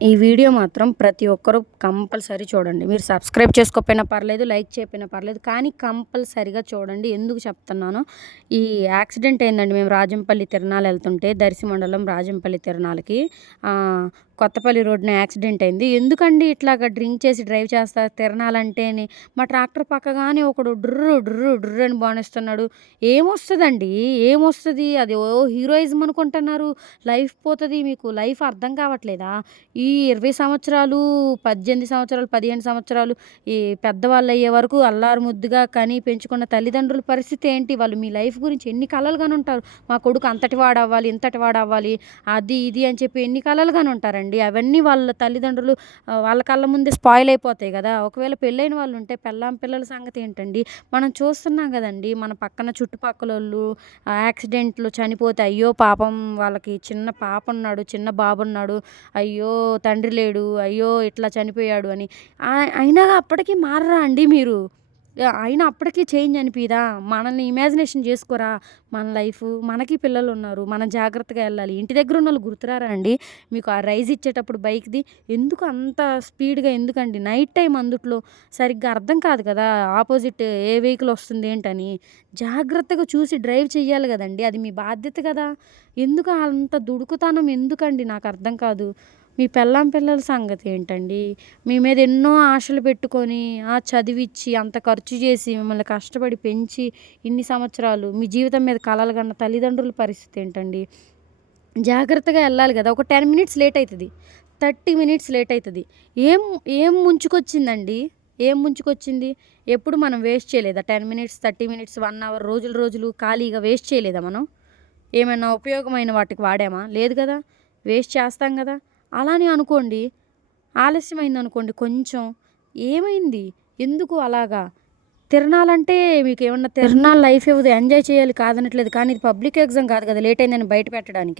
ఈ వీడియో మాత్రం ప్రతి ఒక్కరూ కంపల్సరీ చూడండి. మీరు సబ్స్క్రైబ్ చేసుకోకపోయినా పర్లేదు, లైక్ చేయకపోయినా పర్లేదు, కానీ కంపల్సరీగా చూడండి. ఎందుకు చెప్తున్నానో, ఈ యాక్సిడెంట్ అయిందండి. మేము రాజంపల్లి తిరణాలు వెళ్తుంటే, దర్శి మండలం రాజంపల్లి తిరణాలకి కొత్తపల్లి రోడ్డున యాక్సిడెంట్ అయింది. ఎందుకండి ఇట్లాగా డ్రింక్ చేసి డ్రైవ్ చేస్తారు తిరణాలంటేని? మా ట్రాక్టర్ పక్కగానే ఒకడు డుర్రు డుర్రు డుర్రు అని బానేస్తున్నాడు. ఏమొస్తదండి? ఏమొస్తది? అది ఓ హీరోయిజం అనుకుంటున్నారు. లైఫ్ పోతది. మీకు లైఫ్ అర్థం కావట్లేదా? ఈ 20 సంవత్సరాలు, 18 సంవత్సరాలు, 15 సంవత్సరాలు ఈ పెద్దవాళ్ళయ్యే వరకు అల్లారు ముద్దుగా కని పెంచుకున్న తల్లిదండ్రుల పరిస్థితి ఏంటి? వాళ్ళు మీ లైఫ్ గురించి ఎన్ని కలలు కనుంటారు. మా కొడుకు అంతటి వాడవ్వాలి, ఇంతటి వాడవ్వాలి, అది ఇది అని చెప్పి ఎన్ని కలలు కనుంటారండి. అవన్నీ వాళ్ళ తల్లిదండ్రులు వాళ్ళ కళ్ళ ముందే స్పాయిల్ అయిపోతాయి గదా! ఒకవేళ పెళ్ళైన వాళ్ళుంటే పెళ్ళాం, పిల్లల సంగతి ఏంటండి? మనం చూస్తున్నాం గదండీ! మన పక్కన చుట్టుపక్కలోళ్ళు యాక్సిడెంట్లు చనిపోతే, అయ్యో పాపం వాళ్ళకి చిన్న పాపున్నాడు, చిన్న బాబున్నాడు, అయ్యో తండ్రి లేడు, అయ్యో ఇట్లా చనిపోయాడు అని. అయినా అప్పటికి మారరా అండి మీరు? అయినా అప్పటికి చేంజ్ అనిపియదా? మనల్ని ఇమాజినేషన్ జేసుకోరా? మన లైఫు, మనకి పిల్లలున్నారు. మనం జాగ్రత్తగా యెళ్ళాలి. ఇంటి దగ్గరున్నోళ్ళు గుర్తురారా అండి? మీకు ఆ రైజ్ ఇచ్చేటప్పుడు బైక్‌ది ఎందుకు అంత స్పీడ్‌గా ఎందుకండి? నైట్ టైమ్ అందుట్లో సరిగ్గా అర్థం కాదు కదా! ఆపోజిట్ ఏ వెహికల్ వస్తుంది ఏంటని. జాగ్రత్తగా చూసి డ్రైవ్ చెయ్యాలి గదండీ! అది మీ బాధ్యత గదా! ఎందుకు అంత దుడుకుతనం ఎందుకండి? నాకు అర్థం కాదు. మీ పెళ్ళాం, పిల్లల సంగతేంటండి? మీ మీద ఎన్నో ఆశలు పెట్టుకొని, చదివిచ్చి, అంత ఖర్చు చేసి, మిమ్మల్ని కష్టపడి పెంచి, ఇన్ని సంవత్సరాలు మీ జీవితం మీద కలలు కన్న తల్లిదండ్రుల పరిస్థితేంటండి? జాగ్రత్తగా యెళ్ళాలి గదా! ఒక 10 మినిట్స్ లేట్ అయితది. 30 మినిట్స్ లేట్ అయితది. ఏం ఏం ముంచుకొచ్చిందండి? ఏం ముంచుకొచ్చింది? ఎప్పుడు మనం వేస్ట్ చేయలేదా? 10 మినిట్స్, 30 మినిట్స్, 1 అవర్ రోజులు రోజులు ఖాళీగా వేస్ట్ చేయలేదా మనం? ఏమైనా ఉపయోగమైన వాటికి వాడామా? లేదు గదా! వేస్ట్ చేస్తాం గదా! అలానే అనుకోండి. ఆలస్యమైందనుకోండి కొంచెం, ఏమైంది? ఎందుకు అలాగా? తిరణాలంటే మీకేమన్నా తిరణాలు లైఫ్ ఇవ్వదు. ఎంజాయ్ చేయాలి కాదనట్లేదు. కానీ ఇది పబ్లిక్ ఎగ్జామ్ కాదు కదా! లేట్ అయిందని బయట పెట్టడానికి.